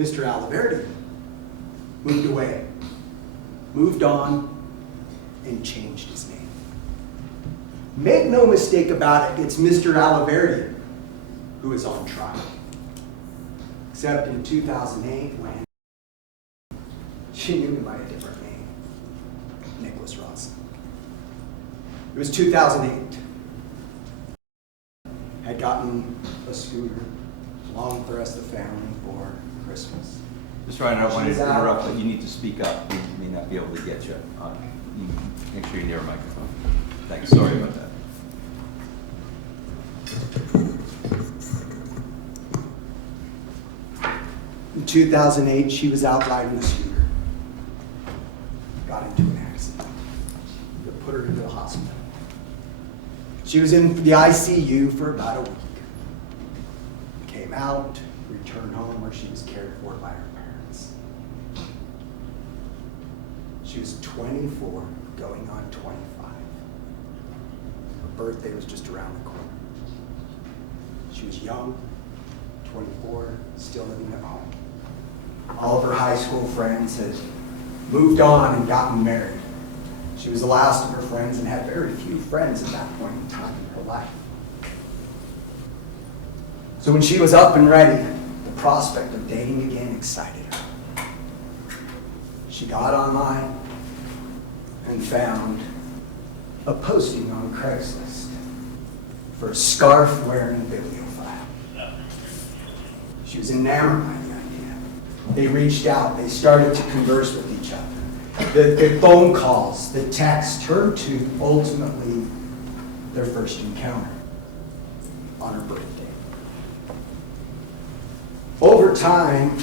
Mr. Aliverdi moved away, moved on, and changed his name. Make no mistake about it, it's Mr. Aliverdi who is on trial. Except in 2008 when she knew him by a different name, Nicholas Rossi. It was 2008. Had gotten a scooter along with the rest of the family for Christmas. Mr. Ryan, I don't want to interrupt, but you need to speak up. We may not be able to get you. Make sure you're near a microphone. Thanks. Sorry about that. In 2008, she was out riding a scooter. Got into an accident. That put her into the hospital. She was in the ICU for about a week. Came out, returned home where she was cared for by her parents. She was 24, going on 25. Her birthday was just around the corner. She was young, 24, still living at home. All of her high school friends had moved on and gotten married. She was the last of her friends and had very few friends at that point in time in her life. So when she was up and ready, the prospect of dating again excited her. She got online and found a posting on Craigslist for a scarf-wearing bibliophile. She was enamored by the idea. They reached out. They started to converse with each other. The phone calls, the texts turned to ultimately their first encounter on her birthday. Over time,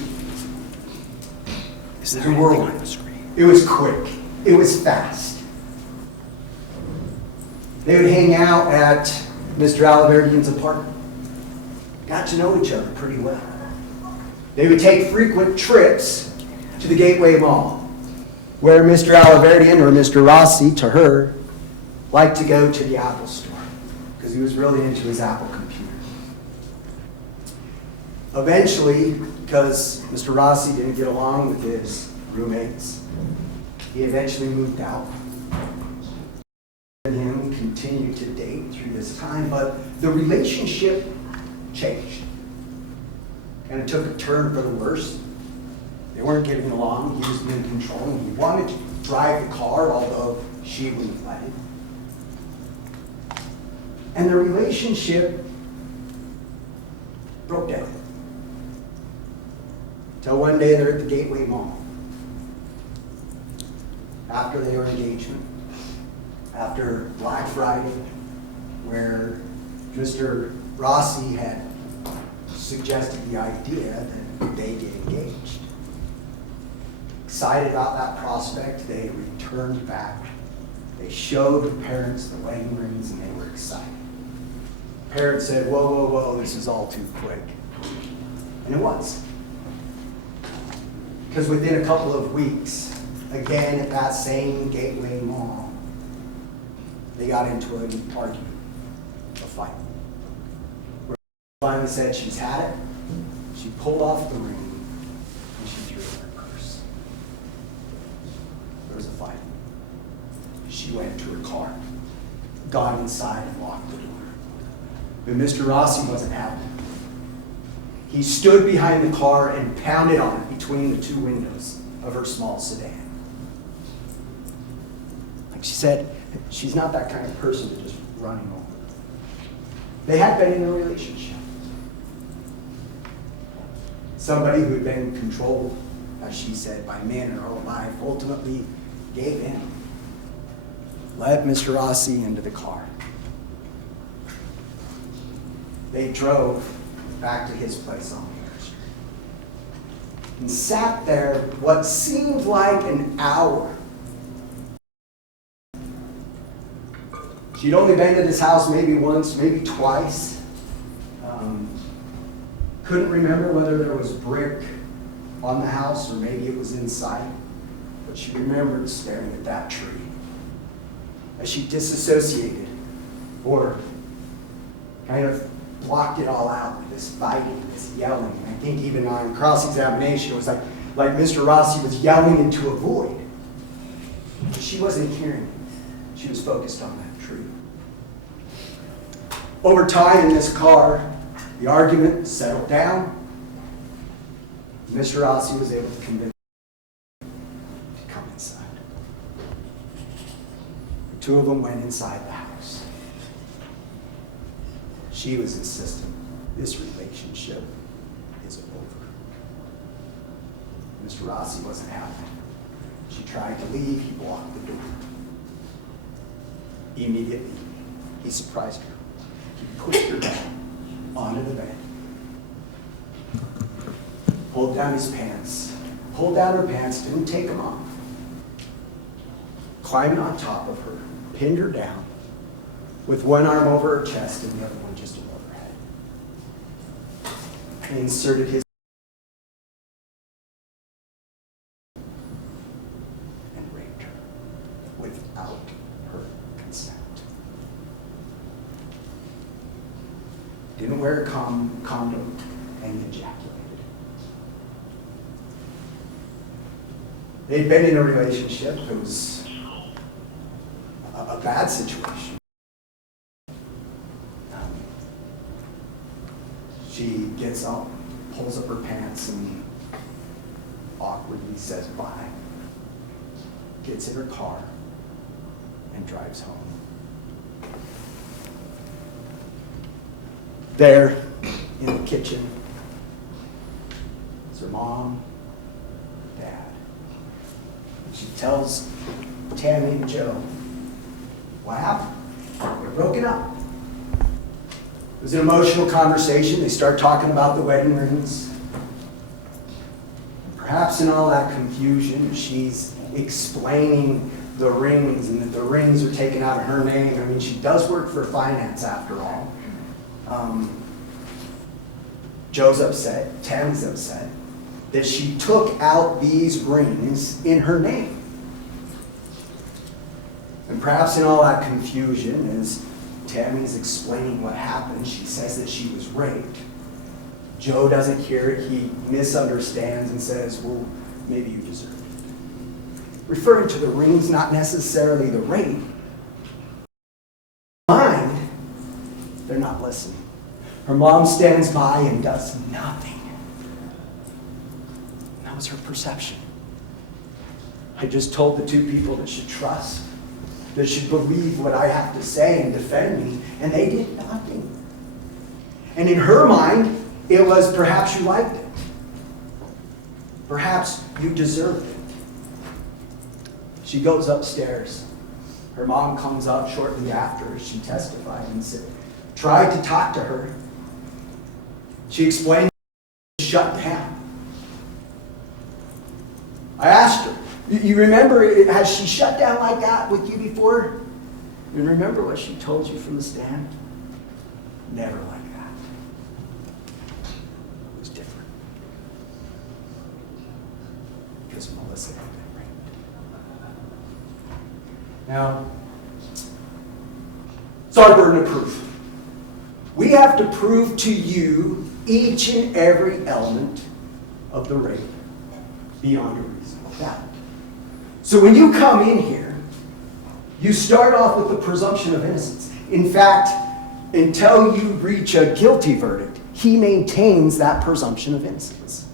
Is there the anything world, on the screen? it was quick. It was fast. They would hang out at Mr. Aliverdian's apartment. Got to know each other pretty well. They would take frequent trips to the Gateway Mall, where Mr. Aliverdian, or Mr. Rossi to her, liked to go to the Apple store because he was really into his Apple computer. Eventually, because Mr. Rossi didn't get along with his roommates, he eventually moved out. And him continued to date through this time, but the relationship changed. Kind of took a turn for the worse. They weren't getting along. He was in control, and he wanted to drive the car, although she wouldn't let him. And the relationship broke down. Till one day they're at the Gateway Mall. After their engagement, after Black Friday, where Mr. Rossi had suggested the idea that they get engaged. Excited about that prospect, they returned back. They showed the parents the wedding rings and they were excited. Parents said, whoa, whoa, whoa, this is all too quick. And it was. Because within a couple of weeks, again at that same Gateway Mall, they got into an argument, a fight. Where she finally said she's had it. She pulled off the ring and she threw it in her purse. There was a fight. She went to her car, got inside and locked the door. But Mr. Rossi wasn't having it. He stood behind the car and pounded on it between the two windows of her small sedan. Like she said, she's not that kind of person to just running over. They had been in a relationship. Somebody who had been controlled, as she said, by men in her whole life, ultimately gave in. Led Mr. Rossi into the car. They drove back to his place on Main Street and sat there what seemed like an hour. She'd only been to this house maybe once, maybe twice. Couldn't remember whether there was brick on the house or maybe it was inside, but she remembered staring at that tree as she disassociated or kind of blocked it all out with this fighting, this yelling. And I think even on cross-examination, it was like Mr. Rossi was yelling into a void. But she wasn't hearing it. She was focused on that tree. Over time in this car, the argument settled down. Mr. Rossi was able to convince her to come inside. The two of them went inside the house. She was insistent this relationship is over. Mr. Rossi wasn't happy. She tried to leave, he blocked the door. Immediately, he surprised her. He pushed her down onto the bed, pulled down his pants, pulled down her pants, didn't take them off, climbed on top of her, pinned her down, with one arm over her chest and the other one just above her head. And inserted his and raped her without her consent. Didn't wear a condom and ejaculated. They'd been in a relationship. It was a bad situation. She gets up, pulls up her pants, and awkwardly says bye. Gets in her car and drives home. There, in the kitchen, is her mom, her dad. And she tells Tammy and Joe, what happened? We're broken up. It was an emotional conversation. They start talking about the wedding rings. Perhaps in all that confusion, she's explaining the rings and that the rings are taken out of her name. I mean, she does work for finance after all. Joe's upset, Tammy's upset, that she took out these rings in her name. And perhaps in all that confusion, as Tammy's explaining what happened, she says that she was raped. Joe doesn't hear it, he misunderstands and says, well, maybe you deserved it. Referring to the rings, not necessarily the rape. Mind, they're not listening. Her mom stands by and does nothing. That was her perception. I just told the two people that should trust, that should believe what I have to say and defend me, and they did nothing. And in her mind, it was perhaps you liked it. Perhaps you deserved it. She goes upstairs. Her mom comes up shortly after she testified and said, tried to talk to her. She explained, shut down. I asked her, you remember, has she shut down like that with you before? And remember what she told you from the stand? Never like that. It was different. Because Melissa had been raped. Now, it's our burden of proof. We have to prove to you each and every element of the rape beyond a reasonable doubt. So when you come in here, you start off with the presumption of innocence. In fact, until you reach a guilty verdict, he maintains that presumption of innocence.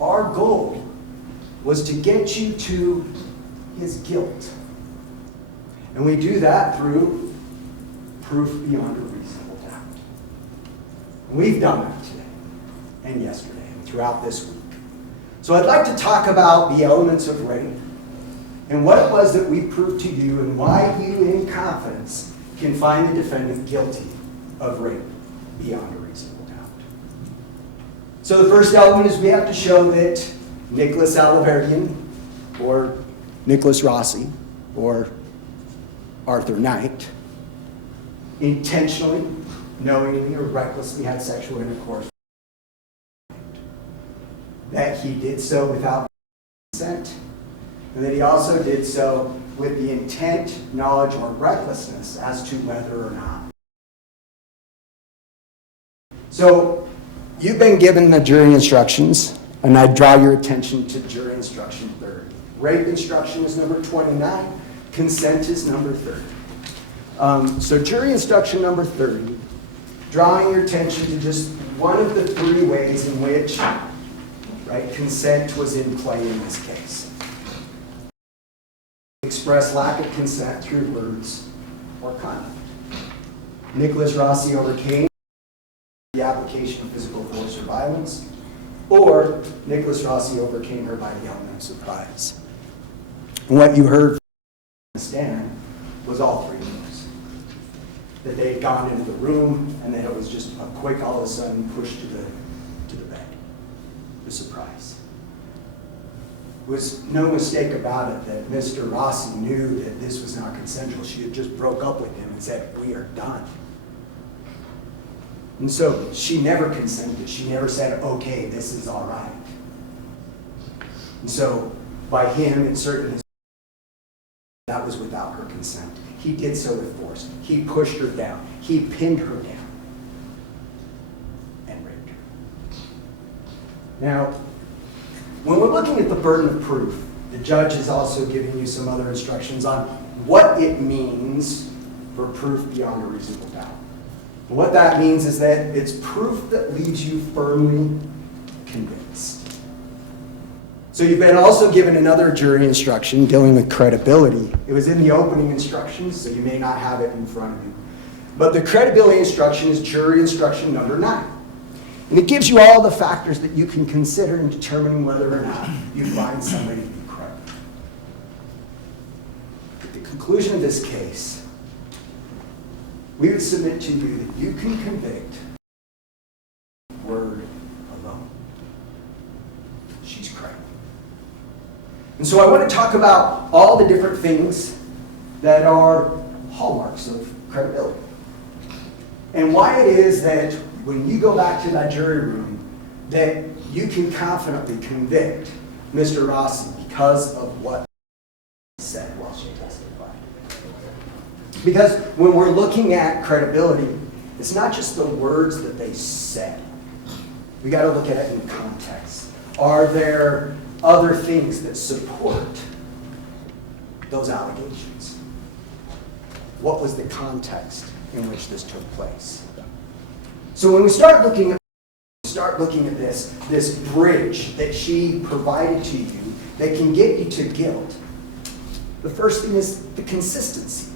Our goal was to get you to his guilt. And we do that through proof beyond a reasonable doubt. And we've done that today and yesterday and throughout this week. So I'd like to talk about the elements of rape and what it was that we proved to you and why you in confidence can find the defendant guilty of rape beyond a reasonable doubt. So the first element is we have to show that Nicholas Alaverian or Nicholas Rossi or Arthur Knight intentionally, knowingly, or recklessly had sexual intercourse. That he did so without consent, and that he also did so with the intent, knowledge, or recklessness as to whether or not So you've been given the jury instructions, and I draw your attention to jury instruction 30. Rape instruction is number 29. Consent is number 30. So jury instruction number 30, drawing your attention to just one of the three ways in which, right, consent was in play in this case. Express lack of consent through words or conduct. Nicholas Rossi overcame the application of physical force or violence, or Nicholas Rossi overcame her by the element of surprise. And what you heard from the stand was all three of those. That they had gone into the room and that it was just a quick, all of a sudden, push to the bed. The surprise. There was no mistake about it that Mr. Rossi knew that this was not consensual. She had just broke up with him and said, "We are done." And so she never consented. She never said, "Okay, this is all right." And so by him inserting his, that was without her consent. He did so with force. He pushed her down. He pinned her down and raped her. Now, when we're looking at the burden of proof, the judge is also giving you some other instructions on what it means for proof beyond a reasonable doubt. And what that means is that it's proof that leaves you firmly convinced. So you've been also given another jury instruction dealing with credibility. It was in the opening instructions, so you may not have it in front of you. But the credibility instruction is jury instruction number 9. And it gives you all the factors that you can consider in determining whether or not you find somebody to be credible. At the conclusion of this case, we would submit to you that you can convict word alone. She's credible. And so I want to talk about all the different things that are hallmarks of credibility. And why it is that when you go back to that jury room, that you can confidently convict Mr. Rossi because of what he said while she testified. Because when we're looking at credibility, it's not just the words that they said. We got to look at it in context. Are there other things that support those allegations? What was the context in which this took place? So when we start looking at this bridge that she provided to you that can get you to guilt, the first thing is the consistency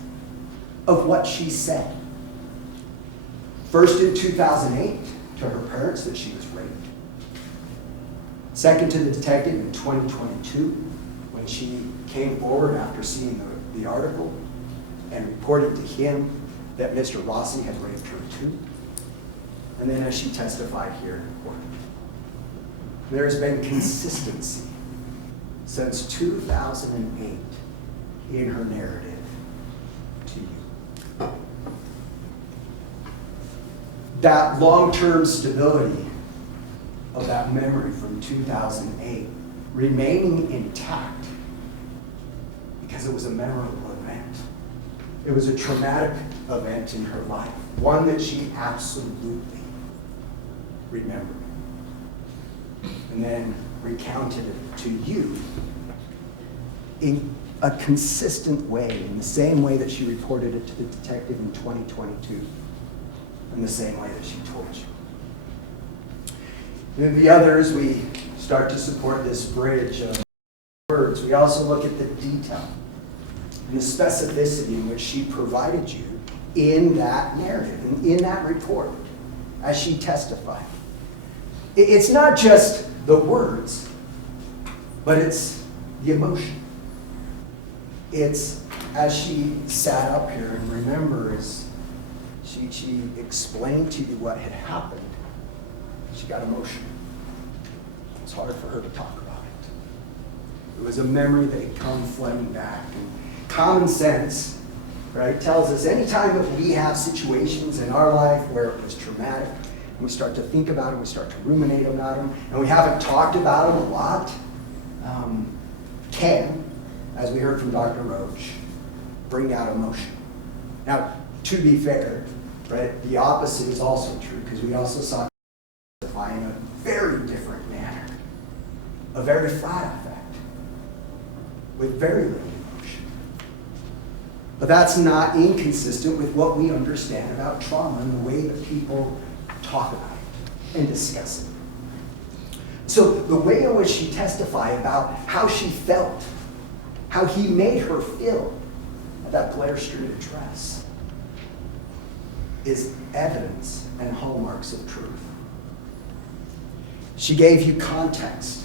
of what she said. First in 2008 to her parents that she was raped. Second to the detective in 2022 when she came forward after seeing the article and reported to him that Mr. Rossi had raped her too. And then as she testified here in court. There's been consistency since 2008 in her narrative to you. That long-term stability of that memory from 2008 remaining intact because it was a memorable event. It was a traumatic event in her life, one that she absolutely remembered. And then recounted it to you in a consistent way, in the same way that she reported it to the detective in 2022, in the same way that she told you. And then the others, we start to support this bridge of words. We also look at the detail and the specificity in which she provided you in that narrative, and in that report, as she testified. It's not just the words, but it's the emotion. It's as she sat up here, and remember, as she explained to you what had happened, she got emotional. It's hard for her to talk about it. It was a memory that had come flooding back. And common sense, right, tells us anytime that we have situations in our life where it was traumatic, and we start to think about them, we start to ruminate about them, and we haven't talked about them a lot, can, as we heard from Dr. Roach, bring out emotion. Now, to be fair, right? The opposite is also true, because we also saw her testify in a very different manner, a very flat affect, with very little emotion. But that's not inconsistent with what we understand about trauma and the way that people talk about it and discuss it. So the way in which she testified about how she felt, how he made her feel at that Blair Street address, is evidence and hallmarks of truth. She gave you context,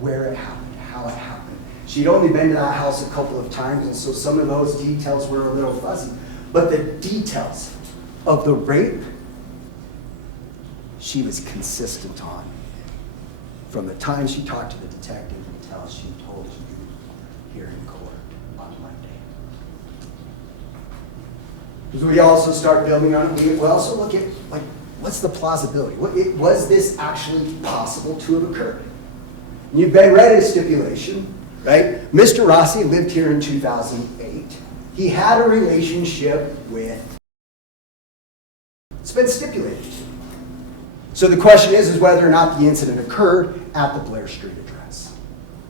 where it happened, how it happened. She'd only been to that house a couple of times, and so some of those details were a little fuzzy. But the details of the rape, she was consistent on. From the time she talked to the detective until she told you here in court on Monday. As we also start building on it, we also look at, like, what's the plausibility? Was this actually possible to have occurred? And you've been read his stipulation, right? Mr. Rossi lived here in 2008. He had a relationship with, it's been stipulated to. So the question is whether or not the incident occurred at the Blair Street address.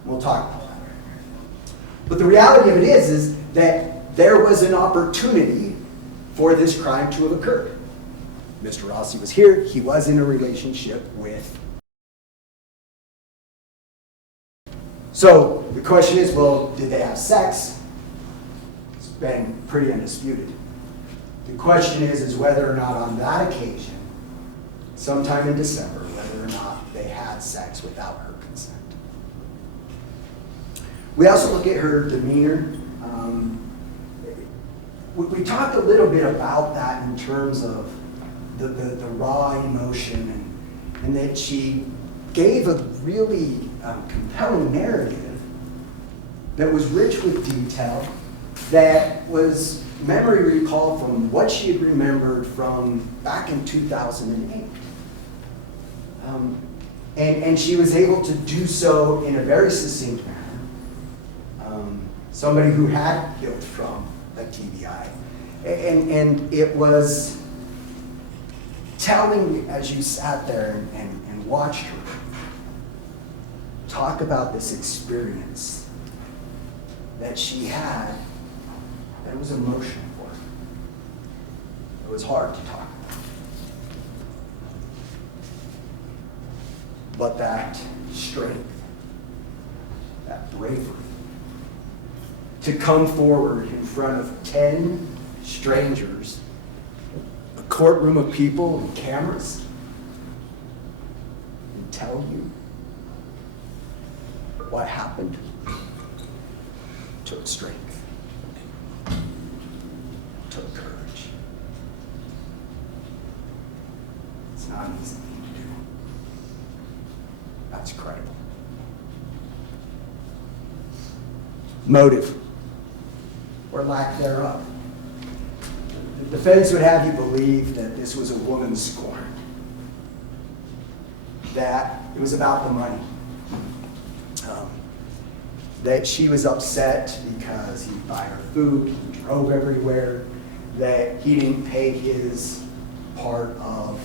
We'll talk about that. But the reality of it is that there was an opportunity for this crime to have occurred. Mr. Rossi was here. He was in a relationship with. So the question is, well, did they have sex? It's been pretty undisputed. The question is whether or not on that occasion, sometime in December, whether or not they had sex without her consent. We also look at her demeanor. We talked a little bit about that in terms of the raw emotion and that she gave a really compelling narrative that was rich with detail, that was memory recall from what she had remembered from back in 2008. And she was able to do so in a very succinct manner. Somebody who had guilt from a TBI. And it was telling, as you sat there and watched her talk about this experience that she had, that was emotional for her. It was hard to talk about. But that strength, that bravery, to come forward in front of 10 strangers, a courtroom of people and cameras, and tell you what happened, took strength, took courage. It's not easy. That's credible. Motive, or lack thereof. The defense would have you believe that this was a woman scorned, that it was about the money, that she was upset because he'd buy her food, he drove everywhere, that he didn't pay his part of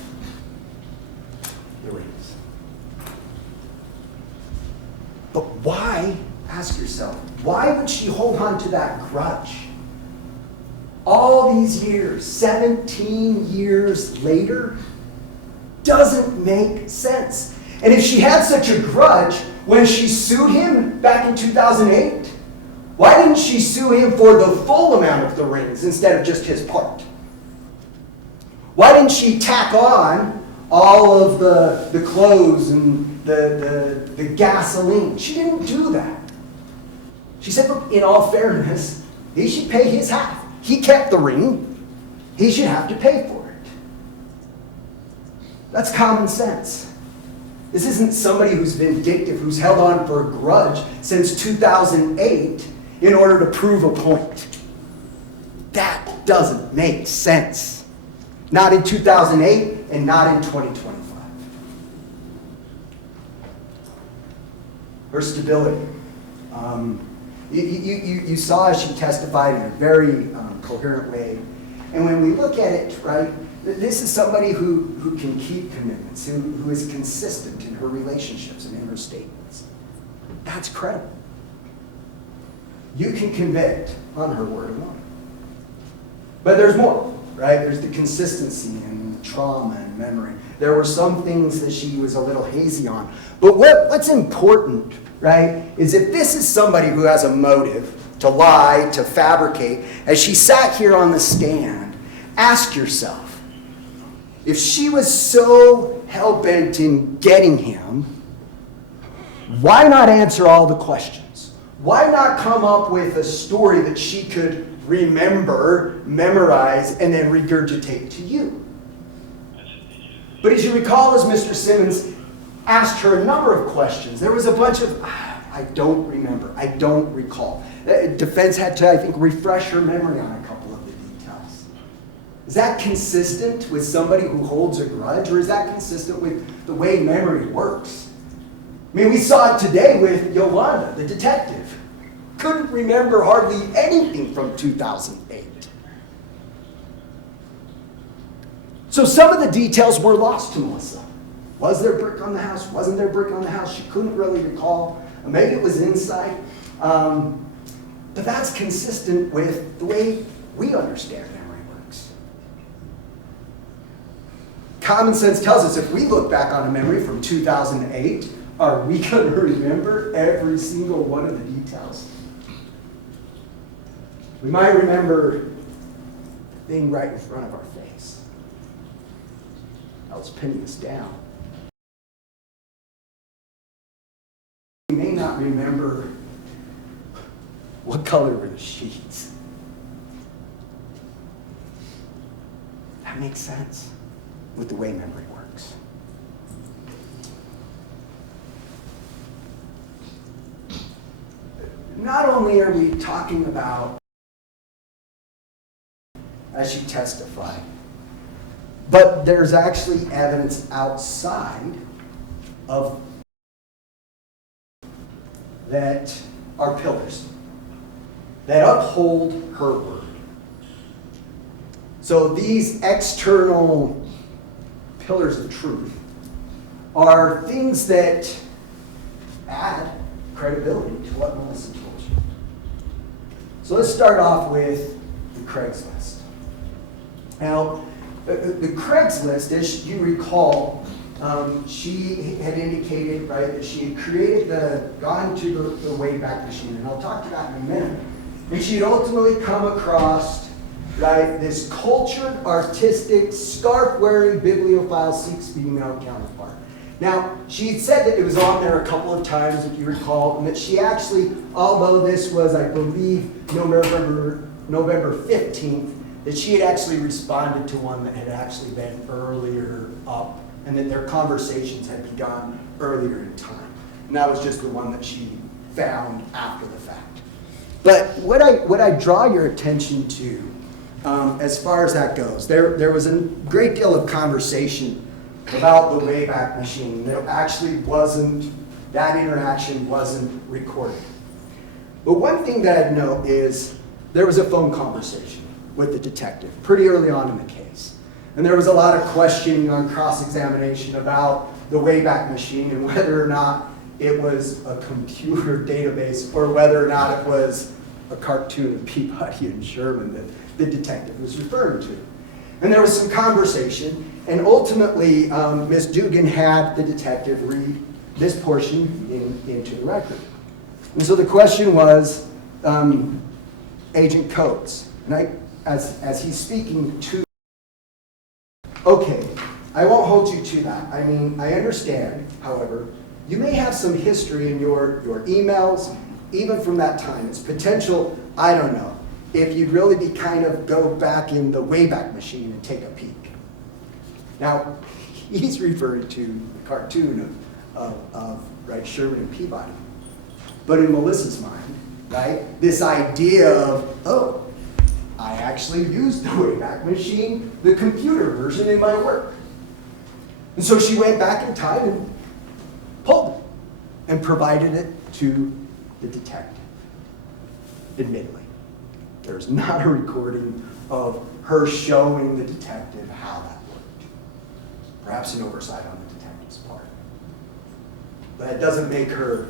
the rings. But why, ask yourself, why would she hold on to that grudge? All these years, 17 years later, doesn't make sense. And if she had such a grudge when she sued him back in 2008, why didn't she sue him for the full amount of the rings instead of just his part? Why didn't she tack on all of the clothes and the gasoline? She didn't do that. She said, look, in all fairness, he should pay his half. He kept the ring. He should have to pay for it. That's common sense. This isn't somebody who's vindictive, who's held on for a grudge since 2008 in order to prove a point. That doesn't make sense. Not in 2008 and not in 2025. Her stability. You saw as she testified in a very coherent way And when we look at it, right, this is somebody who can keep commitments, who is consistent in her relationships and in her statements. That's credible. You can convict on her word alone. But there's more, right? There's the consistency and trauma and memory. There were some things that she was a little hazy on. But what's important, right, is if this is somebody who has a motive to lie, to fabricate, as she sat here on the stand, ask yourself, if she was so hell-bent in getting him, why not answer all the questions? Why not come up with a story that she could remember, memorize, and then regurgitate to you? But as you recall, as Mr. Simmons asked her a number of questions, there was a bunch of, I don't remember, I don't recall. Defense had to, I think, refresh her memory on a couple of the details. Is that consistent with somebody who holds a grudge, or is that consistent with the way memory works? I mean, we saw it today with Yolanda, the detective. Couldn't remember hardly anything from 2008. So some of the details were lost to Melissa. Was there brick on the house? Wasn't there brick on the house? She couldn't really recall. Maybe it was inside. But that's consistent with the way we understand memory works. Common sense tells us if we look back on a memory from 2008, are we going to remember every single one of the details? We might remember the thing right in front of our face. That was pinning us down. We may not remember what color were the sheets. That makes sense with the way memory works. Not only are we talking about, as she testified, but there's actually evidence outside of that are pillars that uphold her word. So these external pillars of truth are things that add credibility to what Melissa told you. So let's start off with the Craigslist. Now, the Craigslist, as you recall, she had indicated, right, that she had gone to the Wayback Machine, and I'll talk to that in a minute. And she had ultimately come across, right, this cultured, artistic, scarf-wearing bibliophile seeks female counterpart. Now, she had said that it was on there a couple of times, if you recall, and that she actually, although this was, I believe, November 15th, that she had actually responded to one that had actually been earlier up, and that their conversations had begun earlier in time. And that was just the one that she found after the fact. But what I draw your attention to, as far as that goes, there was a great deal of conversation about the Wayback Machine. That actually that interaction wasn't recorded. But one thing that I'd note is there was a phone conversation with the detective pretty early on in the case. And there was a lot of questioning on cross-examination about the Wayback Machine and whether or not it was a computer database or whether or not it was a cartoon of Peabody and Sherman that the detective was referring to. And there was some conversation, and ultimately Ms. Dugan had the detective read this portion into the record. And so the question was, Agent Coates, and as he's speaking to, okay, I won't hold you to that. I mean, I understand, however, you may have some history in your emails, even from that time. It's potential, I don't know, if you'd really be go back in the Wayback Machine and take a peek. Now, he's referring to the cartoon of right, Sherman and Peabody. But in Melissa's mind, right, this idea of, oh, I actually used the Wayback Machine, the computer version, in my work. And so she went back in time and pulled it and provided it to the detective. Admittedly, there's not a recording of her showing the detective how that worked. Perhaps an oversight on the detective's part. But that doesn't make her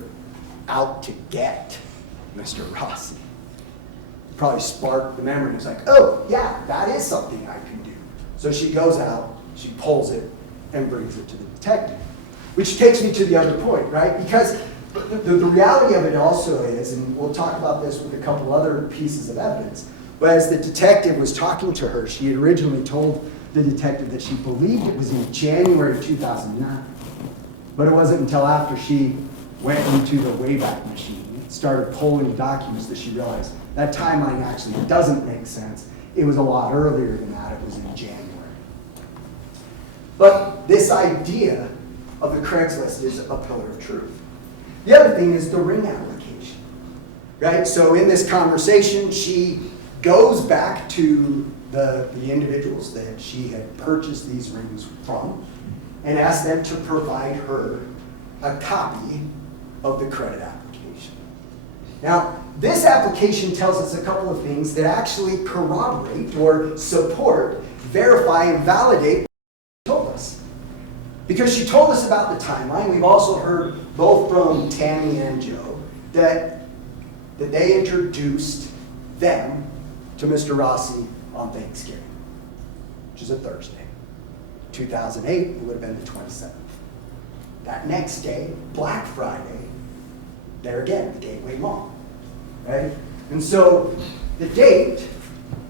out to get Mr. Rossi. It probably sparked the memory. It was like, oh, yeah, that is something I can do. So she goes out, she pulls it, and brings it to the detective. Which takes me to the other point, right? Because the reality of it also is, and we'll talk about this with a couple other pieces of evidence, but as the detective was talking to her, she had originally told the detective that she believed it was in January 2009. But it wasn't until after she went into the Wayback Machine, started pulling documents, that she realized that timeline actually doesn't make sense. It was a lot earlier than that. It was in January. But this idea of the Craigslist is a pillar of truth. The other thing is the ring application, right? So in this conversation, she goes back to the individuals that she had purchased these rings from and asks them to provide her a copy of the credit application. Now, this application tells us a couple of things that actually corroborate or support, verify, and validate what she told us. Because she told us about the timeline. We've also heard both from Tammy and Joe that they introduced them to Mr. Rossi on Thanksgiving, which is a Thursday. 2008, it would have been the 27th. That next day, Black Friday, there again, the Gateway Mall, right? And so the date,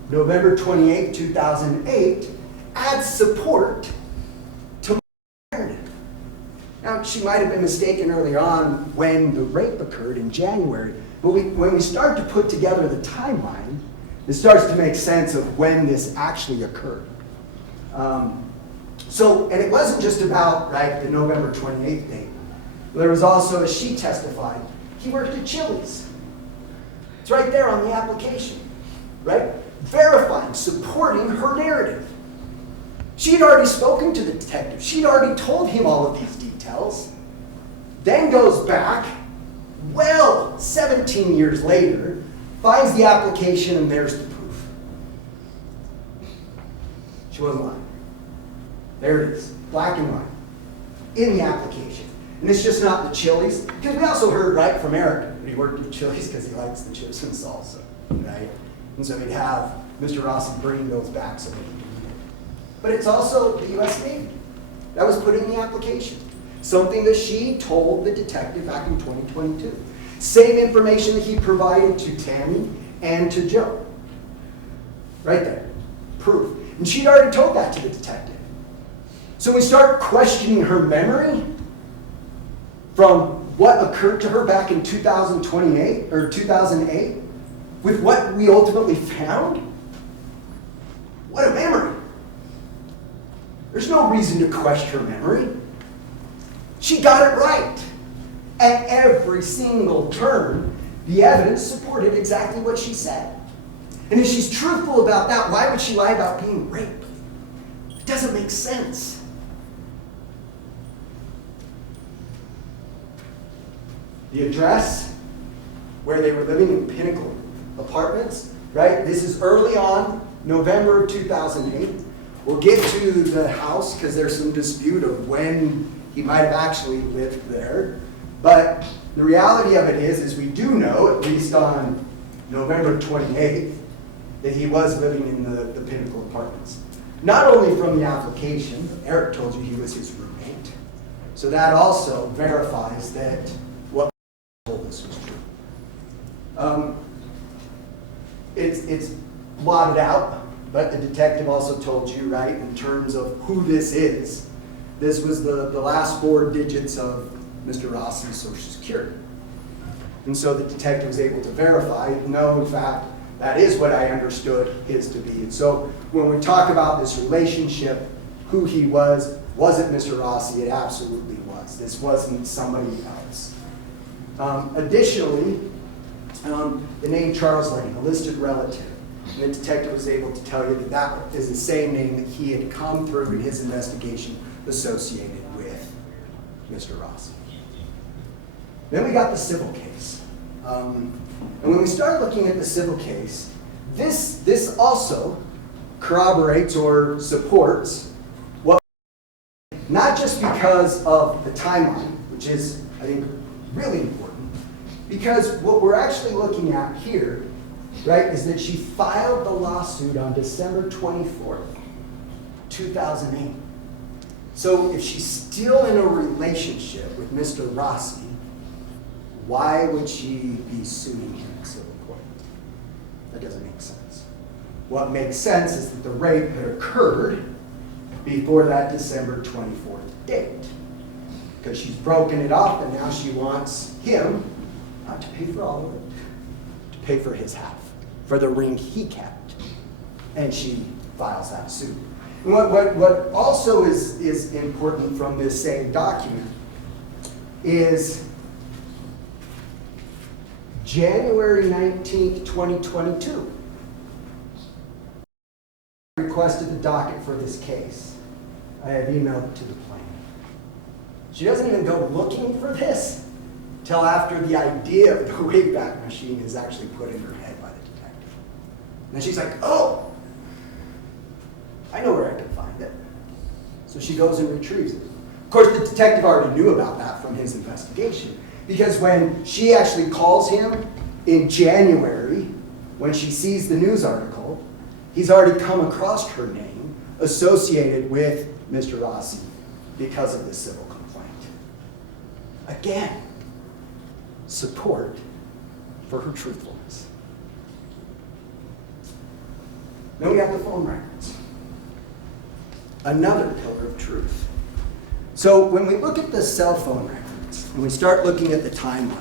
November 28, 2008, adds support to narrative. Now, she might have been mistaken early on when the rape occurred in January, but when we start to put together the timeline, it starts to make sense of when this actually occurred. And it wasn't just about, right, the November 28th date. There was also, as she testified, he worked at Chili's. It's right there on the application, right? Verifying, supporting her narrative. She'd already spoken to the detective. She'd already told him all of these details. Then goes back, 17 years later, finds the application, and there's the proof. She wasn't lying. There it is, black and white, in the application. And it's just not the Chili's, because we also heard, right, from Eric that he worked at Chili's because he likes the chips and salsa, right? And so he'd have Mr. Rossi bring those back so that he could eat it. But it's also the U.S. Navy. That was put in the application. Something that she told the detective back in 2022. Same information that he provided to Tammy and to Joe. Right there, proof. And she'd already told that to the detective. So we start questioning her memory from what occurred to her back in 2008 with what we ultimately found. What a memory. There's no reason to question her memory. She got it right. At every single turn, the evidence supported exactly what she said. And if she's truthful about that, why would she lie about being raped? It doesn't make sense. The address where they were living in Pinnacle Apartments, right? This is early on, November 2008. We'll get to the house because there's some dispute of when he might have actually lived there. But the reality of it is we do know, at least on November 28th, that he was living in the Pinnacle Apartments. Not only from the application, Eric told you he was his roommate. So that also verifies that what told us was true. It's blotted out, but the detective also told you, right, in terms of who this is. This was the last 4 digits of Mr. Rossi's Social Security. And so the detective was able to verify, no, in fact, that is what I understood his to be. And so when we talk about this relationship, who he was, wasn't Mr. Rossi, it absolutely was. This wasn't somebody else. Additionally, the name Charles Lane, a listed relative, the detective was able to tell you that that is the same name that he had come through in his investigation associated with Mr. Rossi. Then we got the civil case. And when we start looking at the civil case, this also corroborates or supports what, not just because of the timeline, which is, I think, really important, because what we're actually looking at here, right, is that she filed the lawsuit on December 24th, 2008. So if she's still in a relationship with Mr. Rossi, why would she be suing him in civil court? That doesn't make sense. What makes sense is that the rape had occurred before that December 24th date, because she's broken it off and now she wants him not to pay for all of it, to pay for his half, for the ring he kept, and she files that suit. And what also is important from this same document is January 19th, 2022. Requested the docket for this case. I have emailed it to the plaintiff. She doesn't even go looking for this till after the idea of the Wayback Machine is actually put in her head by the detective. And then she's like, oh, I know where I can find it. So she goes and retrieves it. Of course, the detective already knew about that from his investigation, because when she actually calls him in January, when she sees the news article, he's already come across her name associated with Mr. Rossi because of this civil complaint. Again, support for her truthfulness. Then we have the phone records. Another pillar of truth. So when we look at the cell phone records, and we start looking at the timeline,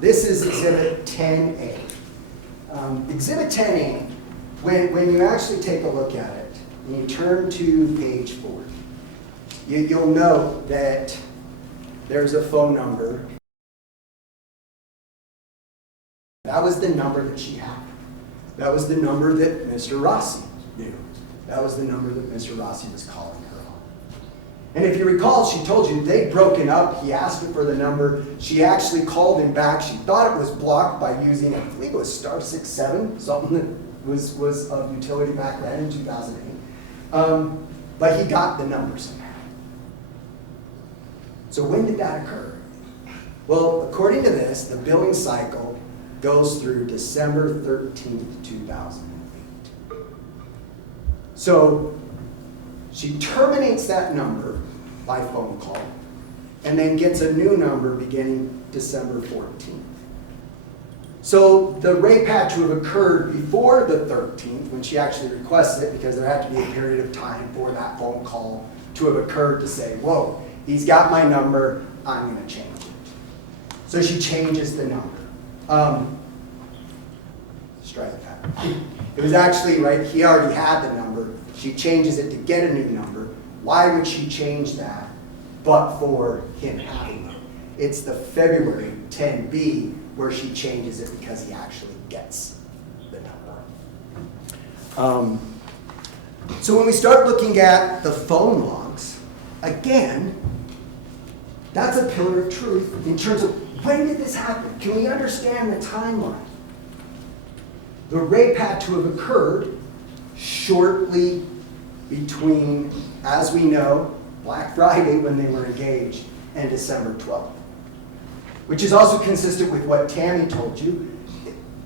this is Exhibit 10A. Exhibit 10A, when you actually take a look at it, and you turn to page 4, you'll note that there's a phone number. That was the number that she had. That was the number that Mr. Rossi knew. That was the number that Mr. Rossi was calling her on. And if you recall, she told you they'd broken up. He asked her for the number. She actually called him back. She thought it was blocked by using, I believe it was *67, something that was of utility back then in 2008. But he got the number somehow. So when did that occur? Well, according to this, the billing cycle goes through December 13th, 2008. So she terminates that number by phone call and then gets a new number beginning December 14th. So the rape had to have occurred before the 13th when she actually requested it, because there had to be a period of time for that phone call to have occurred to say, whoa, he's got my number, I'm going to change it. So she changes the number. Let's try that. It was actually, right, he already had the number. She changes it to get a new number. Why would she change that but for him having it? It's the February 10B where she changes it because he actually gets the number. So when we start looking at the phone logs, again, that's a pillar of truth in terms of when did this happen? Can we understand the timeline? The rape had to have occurred shortly between, as we know, Black Friday when they were engaged and December 12th, which is also consistent with what Tammy told you,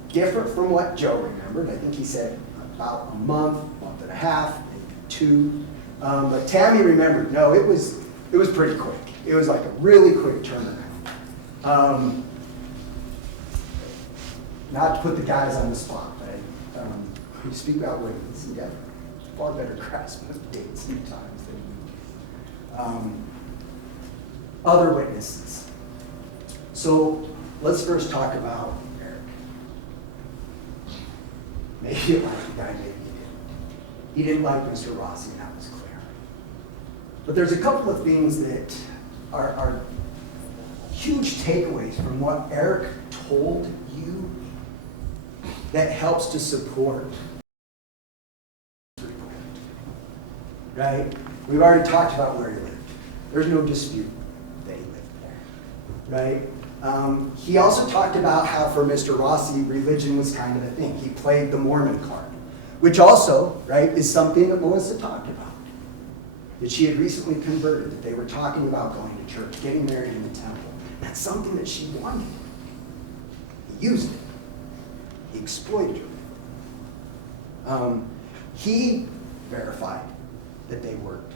different from what Joe remembered. I think he said about a month and a half, maybe 2. But Tammy remembered, no, it was pretty quick. It was like a really quick turnaround. Not to put the guys on the spot, but when you speak about witnesses, you got far better grasp of dates and times than you. Other witnesses. So let's first talk about Eric. Maybe you like the guy, maybe you didn't. He didn't like Mr. Rossi, and that was clear. But there's a couple of things that are huge takeaways from what Eric told you that helps to support. Right? We've already talked about where he lived. There's no dispute that he lived there. Right? He also talked about how for Mr. Rossi, religion was kind of a thing. He played the Mormon card, which also, right, is something that Melissa talked about. That she had recently converted, that they were talking about going to church, getting married in the temple. That's something that she wanted. He used it. He exploited her. He verified that he worked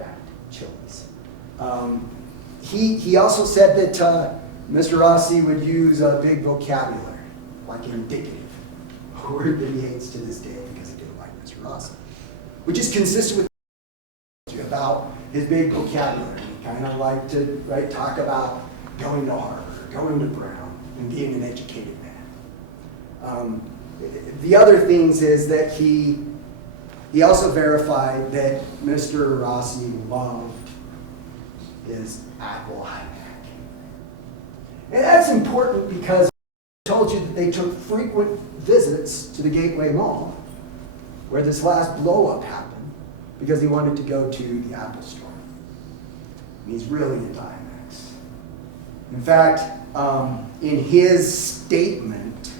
at Chili's. He also said that Mr. Rossi would use a big vocabulary, like indicative, a word that he hates to this day because he didn't like Mr. Rossi, which is consistent with about his big vocabulary. He kind of liked to talk about going to Harvard, going to Brown, and being an educated man. The other things is that he also verified that Mr. Rossi loved his Apple iMac. And that's important because I told you that they took frequent visits to the Gateway Mall, where this last blow-up happened, because he wanted to go to the Apple store. And he's really into iMacs. In fact, in his statement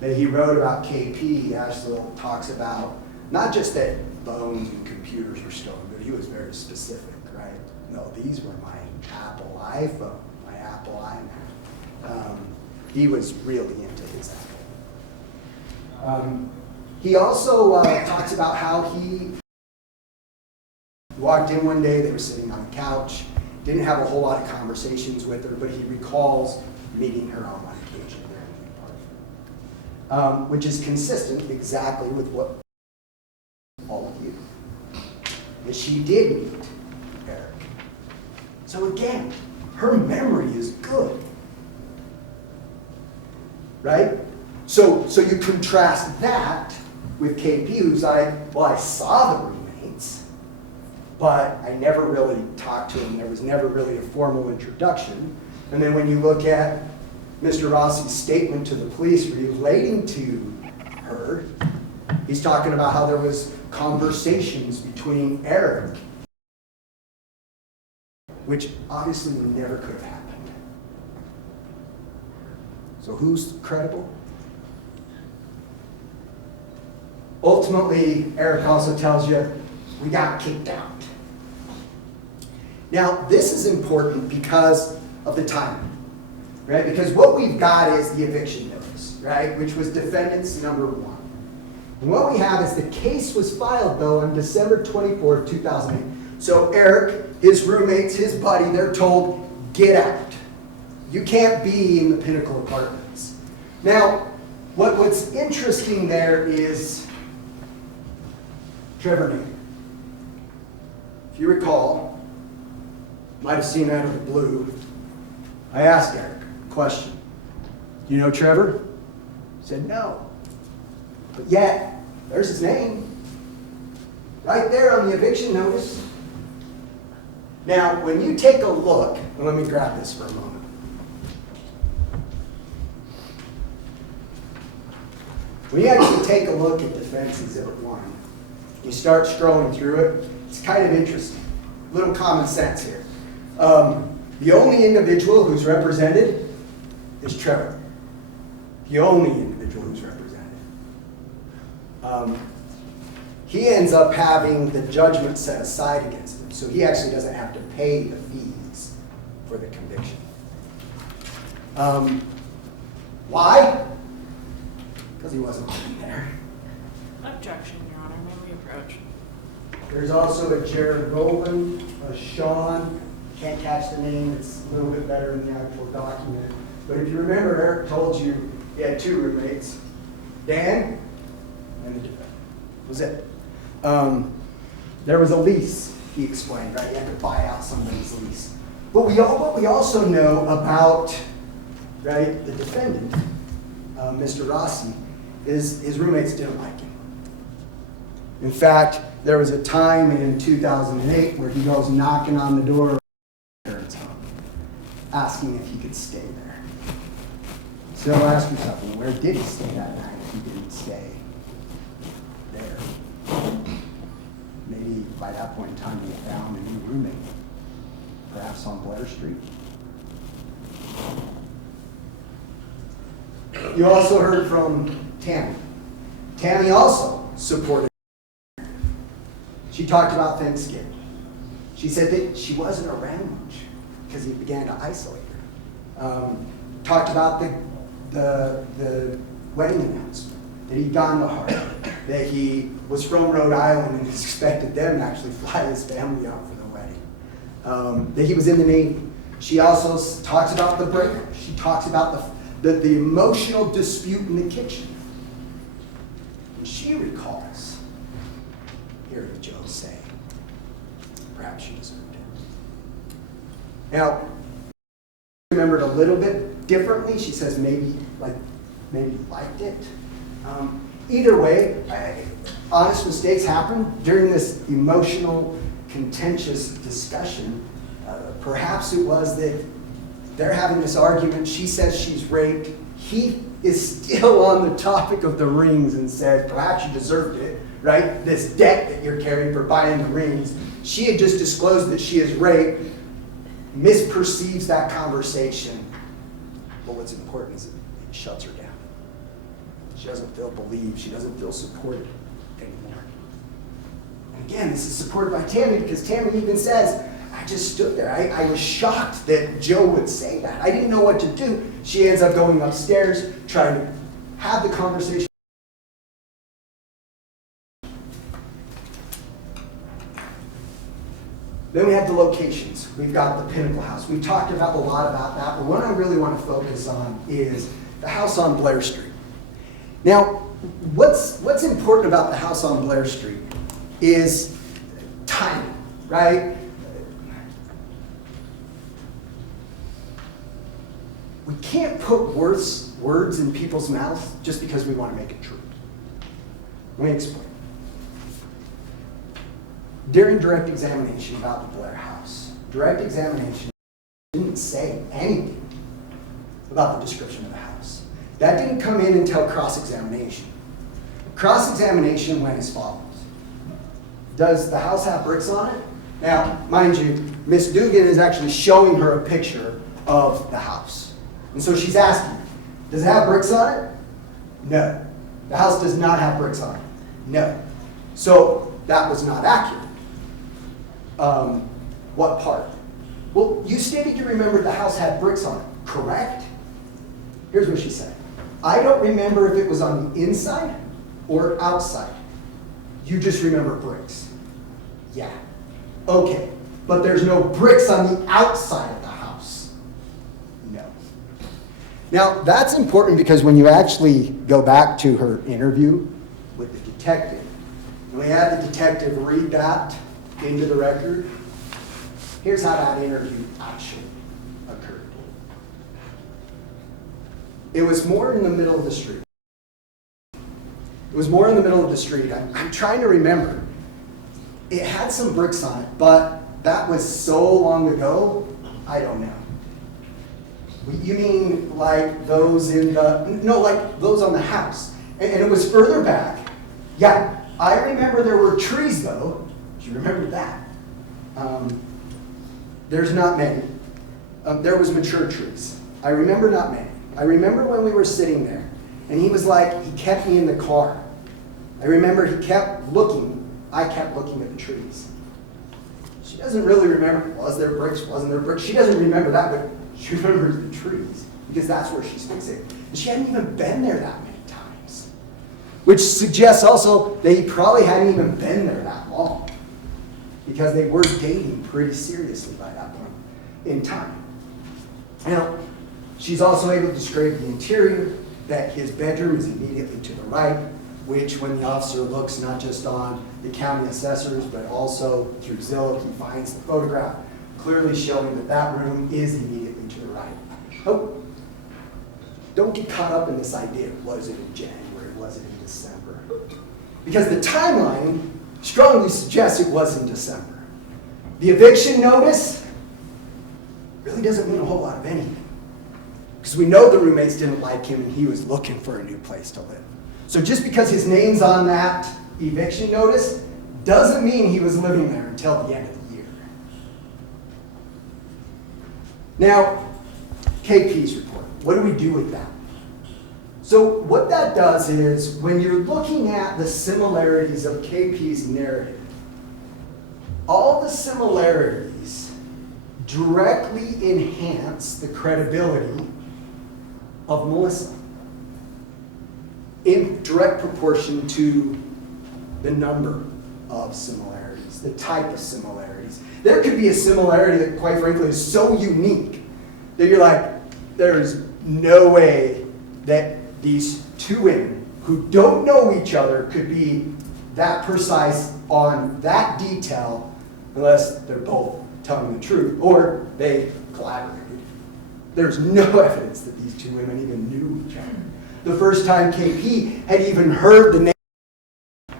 that he wrote about KP, he actually talks about not just that phones and computers were stolen, but he was very specific, right? No, these were my Apple iPhone, my Apple iMac. He was really into his Apple. He also talks about how he walked in one day, they were sitting on the couch, didn't have a whole lot of conversations with her, but he recalls meeting her on one occasion during the party, which is consistent exactly with what all of you, that she did meet Eric. So again, her memory is good, right? So you contrast that with KP, who's like, well, I saw the roommates, but I never really talked to him. There was never really a formal introduction. And then when you look at Mr. Rossi's statement to the police relating to her, he's talking about how there was conversations between Eric, which obviously never could have happened. So who's credible? Ultimately, Eric also tells you, we got kicked out. Now, this is important because of the timing, right? Because what we've got is the eviction notice, right? Which was defendant's number 1. And what we have is the case was filed, though, on December 24th, 2008. So Eric, his roommates, his buddy, they're told, get out. You can't be in the Pinnacle Apartments. Now, what's interesting there is Trevor Nader. If you recall, might have seen out of the blue, I asked Eric a question. Do you know Trevor? He said no. But yet, there's his name. Right there on the eviction notice. Now, when you take a look, and let me grab this for a moment. When you actually take a look at Defense Exhibit 1, you start scrolling through it, it's kind of interesting. A little common sense here. The only individual who's represented is Trevor. The only individual who's represented. He ends up having the judgment set aside against him, so he actually doesn't have to pay the fees for the conviction. Why? Because he wasn't there. Objection, Your Honor. May we approach? There's also a Jared Rowland, a Sean, can't catch the name, it's a little bit better in the actual document. But if you remember, Eric told you he had 2 roommates, Dan and the defendant. That was it. There was a lease, he explained, right? You had to buy out somebody's lease. But what we also know about, right, the defendant, Mr. Rossi, is his roommates didn't like him. In fact, there was a time in 2008 where he goes knocking on the door of his parents' home, asking if he could stay there. So ask yourself, well, where did he stay that night if he didn't stay there? Maybe by that point in time he found a new roommate, perhaps on Blair Street. You also heard from Tammy. Tammy also supported her. She talked about Thanksgiving. She said that she wasn't around much because he began to isolate her. Talked about the wedding announcement, that he'd gone to Harvard, that he was from Rhode Island and expected them to actually fly his family out for the wedding, that he was in the Navy. She also talks about the breakup. She talks about the emotional dispute in the kitchen. And she recalls hearing Joe say, perhaps she deserved it. Now, she remembered a little bit differently. She says maybe liked it. Either way, honest mistakes happen during this emotional, contentious discussion. Perhaps it was that they're having this argument. She says she's raped. He is still on the topic of the rings and says, perhaps you deserved it, right? This debt that you're carrying for buying the rings. She had just disclosed that she is raped, misperceives that conversation. But what's important is it shuts her down. She doesn't feel believed. She doesn't feel supported anymore. And again, this is supported by Tammy because Tammy even says, I just stood there. I was shocked that Joe would say that. I didn't know what to do. She ends up going upstairs, trying to have the conversation. Then we have the locations. We've got the Pinnacle House. We've talked about a lot about that, but what I really want to focus on is the house on Blair Street. Now, what's important about the house on Blair Street is timing, right? We can't put words in people's mouths just because we want to make it true. Let me explain. During direct examination about the Blair house, direct examination didn't say anything about the description of the house. That didn't come in until cross-examination. Cross-examination went as follows. Does the house have bricks on it? Now, mind you, Miss Dugan is actually showing her a picture of the house. And so she's asking, does it have bricks on it? No. The house does not have bricks on it. No. So that was not accurate. What part? Well, you stated you remembered the house had bricks on it, correct? Here's what she said. I don't remember if it was on the inside or outside. You just remember bricks. Yeah. Okay. But there's no bricks on the outside of the house. No. Now, that's important because when you actually go back to her interview with the detective, and we had the detective read that into the record, here's how that interview actually occurred. It was more in the middle of the street. It was more in the middle of the street. I'm trying to remember. It had some bricks on it, but that was so long ago, I don't know. You mean like those in the, no, like those on the house. And it was further back. Yeah, I remember there were trees though. Do you remember that? There's not many. There was mature trees. I remember not many. I remember when we were sitting there, and he was like, he kept me in the car. I remember he kept looking. I kept looking at the trees. She doesn't really remember, was there bricks, wasn't there bricks? She doesn't remember that, but she remembers the trees, because that's where she's fixated. And she hadn't even been there that many times, which suggests also that he probably hadn't even been there that long, because they were dating pretty seriously by that point in time. Now, she's also able to describe the interior, that his bedroom is immediately to the right, which when the officer looks not just on the county assessors, but also through Zillow, he finds the photograph, clearly showing that that room is immediately to the right. Oh, don't get caught up in this idea, was it in January, was it in December? Because the timeline strongly suggests it was in December. The eviction notice really doesn't mean a whole lot of anything. Because we know the roommates didn't like him and he was looking for a new place to live. So just because his name's on that eviction notice doesn't mean he was living there until the end of the year. Now, KP's report. What do we do with that? So what that does is, when you're looking at the similarities of KP's narrative, all the similarities directly enhance the credibility of Melissa in direct proportion to the number of similarities, the type of similarities. There could be a similarity that, quite frankly, is so unique that you're like, there's no way that these two women who don't know each other could be that precise on that detail unless they're both telling the truth or they collaborated. There's no evidence that these two women even knew each other. The first time KP had even heard the name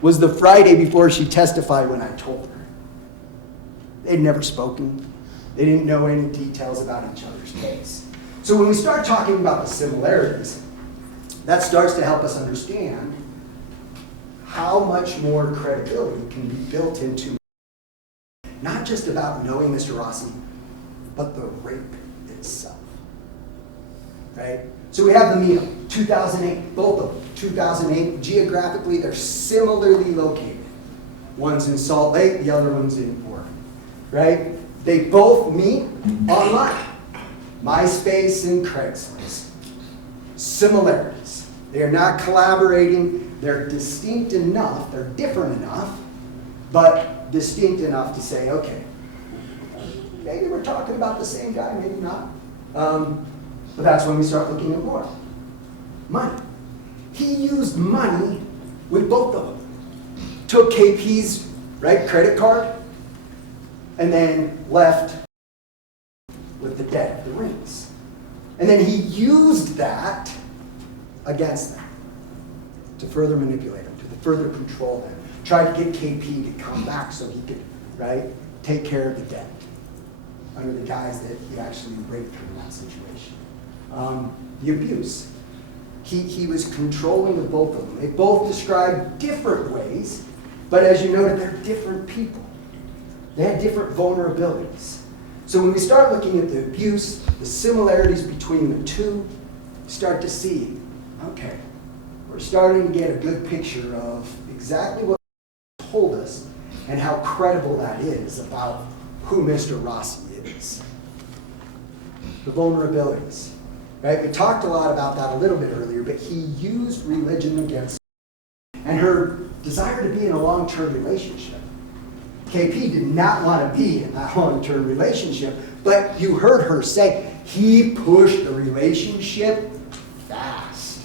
was the Friday before she testified when I told her. They'd never spoken. They didn't know any details about each other's case. So when we start talking about the similarities, that starts to help us understand how much more credibility can be built into not just about knowing Mr. Rossi, but the rape itself. Right? So we have the meal, 2008, both of them, 2008. Geographically, they're similarly located. One's in Salt Lake, the other one's in Oregon. Right? They both meet online. MySpace and Craigslist. Similarities. They are not collaborating. They're distinct enough, they're different enough, but distinct enough to say, okay, maybe we're talking about the same guy, maybe not. But that's when we start looking at more. Money. He used money with both of them. Took KP's credit card and then left with the debt, the rings. And then he used that against them to further manipulate them, to further control them. Tried to get KP to come back so he could, take care of the debt under the guise that he actually raped her in that situation. The abuse. He was controlling of both of them. They both describe different ways, but as you noted, they're different people. They had different vulnerabilities. So when we start looking at the abuse, the similarities between the two, start to see, okay, we're starting to get a good picture of exactly what he told us and how credible that is about who Mr. Rossi is. The vulnerabilities. Right? We talked a lot about that a little bit earlier, but he used religion against her and her desire to be in a long-term relationship. KP did not want to be in that long-term relationship, but you heard her say he pushed the relationship fast.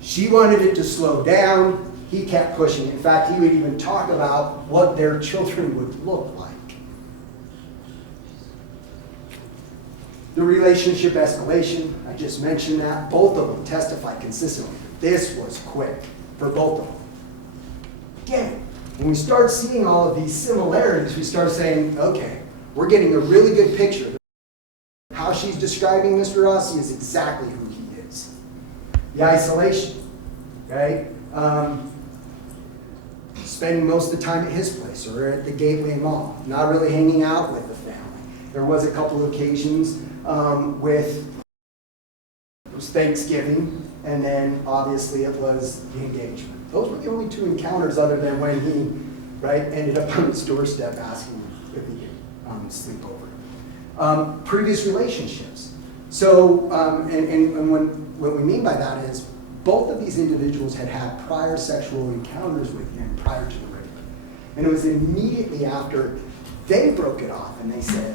She wanted it to slow down. He kept pushing. In fact, he would even talk about what their children would look like. The relationship escalation, I just mentioned that. Both of them testified consistently. This was quick for both of them. Again, when we start seeing all of these similarities, we start saying, okay, we're getting a really good picture. How she's describing Mr. Rossi is exactly who he is. The isolation, right? Spending most of the time at his place or at the Gateway Mall, not really hanging out with the family. There was a couple of occasions it was Thanksgiving, and then obviously it was the engagement. Those were the only two encounters other than when he ended up on his doorstep asking if he could sleep over. Previous relationships. So, what we mean by that is both of these individuals had had prior sexual encounters with him prior to the rape. And it was immediately after they broke it off and they said,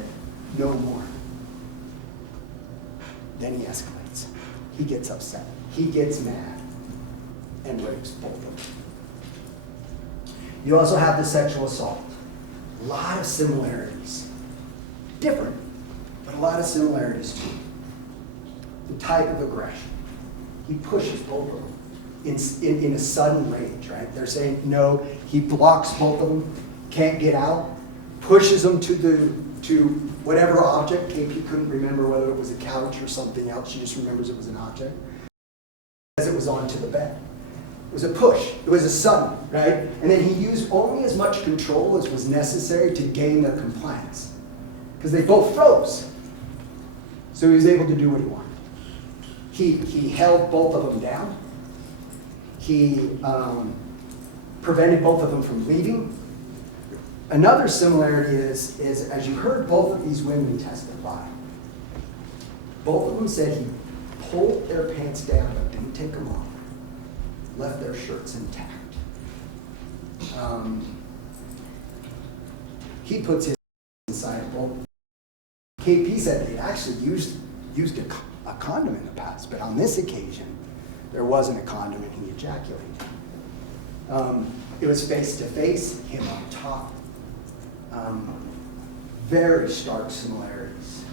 no more. Then he escalates. He gets upset. He gets mad and rapes both of them. You also have the sexual assault. A lot of similarities. Different, but a lot of similarities too. The type of aggression. He pushes both of them in a sudden rage, right? They're saying no. He blocks both of them, can't get out, pushes them to whatever object. KP couldn't remember whether it was a couch or something else. She just remembers it was an object. As it was onto the bed. It was a push. It was a sudden, right? And then he used only as much control as was necessary to gain their compliance. Because they both froze. So he was able to do what he wanted. He held both of them down. He prevented both of them from leaving. Another similarity is as you heard both of these women testify, both of them said he pulled their pants down but didn't take them off, left their shirts intact. He puts his inside a bowl. KP said they actually used a condom in the past, but on this occasion, there wasn't a condom and he ejaculated. It was face to face, him on top. Very stark similarities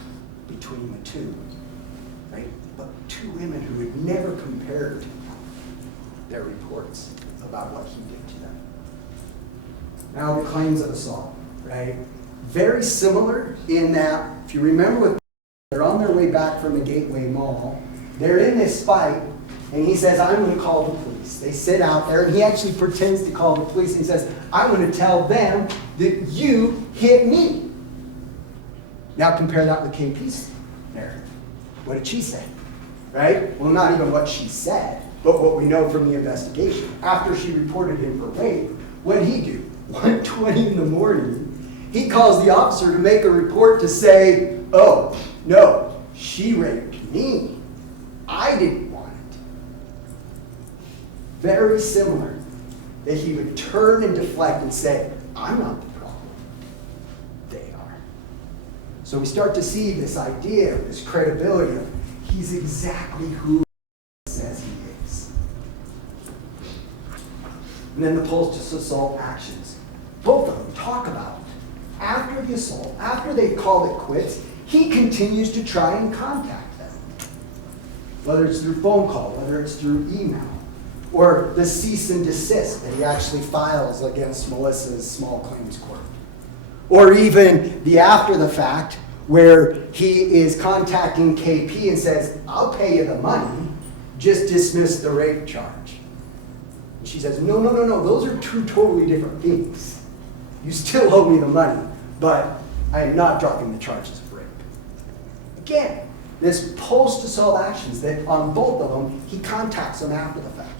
between the two, right? But two women who had never compared their reports about what he did to them. Now the claims of assault, right? Very similar in that, if you remember, they're on their way back from the Gateway Mall. They're in this fight, and he says, I'm going to call the police. They sit out there, and he actually pretends to call the police, and he says, I'm going to tell them that you hit me. Now compare that with KP's narrative. What did she say? Right? Well, not even what she said, but what we know from the investigation. After she reported him for rape, what did he do? 1:20 in the morning, he calls the officer to make a report to say, oh, no, she raped me. I didn't want it. Very similar, that he would turn and deflect and say, I'm not the problem. They are. So we start to see this idea, this credibility of he's exactly who he says he is. And then the post-assault actions. Both of them talk about it. After the assault, after they call it quits, he continues to try and contact them. Whether it's through phone call, whether it's through email, or the cease and desist that he actually files against Melissa's small claims court. Or even the after the fact where he is contacting KP and says, I'll pay you the money, just dismiss the rape charge. And she says, no, those are two totally different things. You still owe me the money, but I am not dropping the charges of rape. Again, this post-assault actions that on both of them, he contacts them after the fact.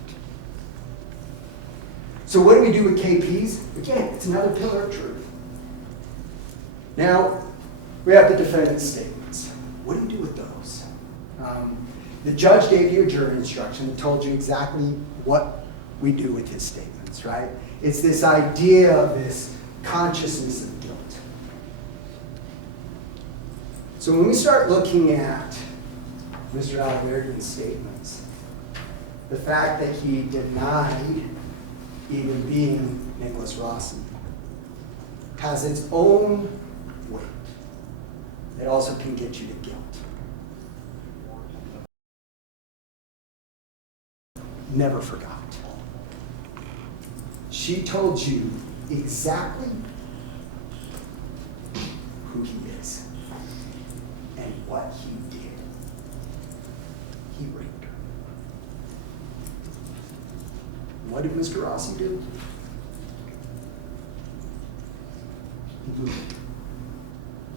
So what do we do with KP's? Again, it's another pillar of truth. Now, we have the defendant's statements. What do you do with those? The judge gave you a jury instruction and told you exactly what we do with his statements, right? It's this idea of this consciousness of guilt. So when we start looking at Mr. Albertian's statements, the fact that he denied even being Nicholas Rossi has its own weight. It also can get you to guilt. Never forgot. She told you exactly who he is and what he did. He raped her. What did Mr. Rossi do?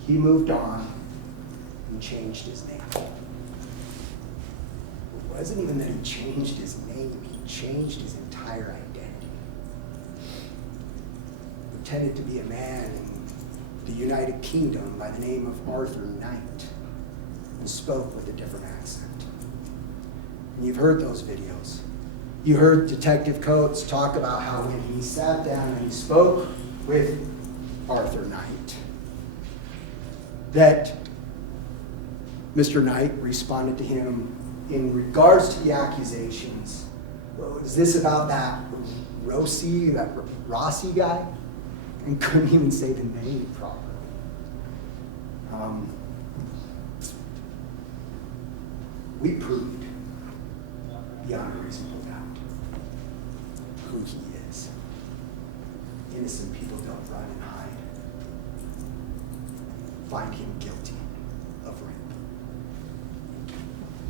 He moved on and changed his name. It wasn't even that he changed his name, he changed his entire identity. Pretended to be a man in the United Kingdom by the name of Arthur Knight and spoke with a different accent. And you've heard those videos. You heard Detective Coates talk about how when he sat down and he spoke with Arthur Knight, that Mr. Knight responded to him in regards to the accusations. Well, is this about that Rossi guy? And couldn't even say the name properly. We proved beyond a reasonable doubt who he is. Innocent people don't run and hide. Find him guilty of rape.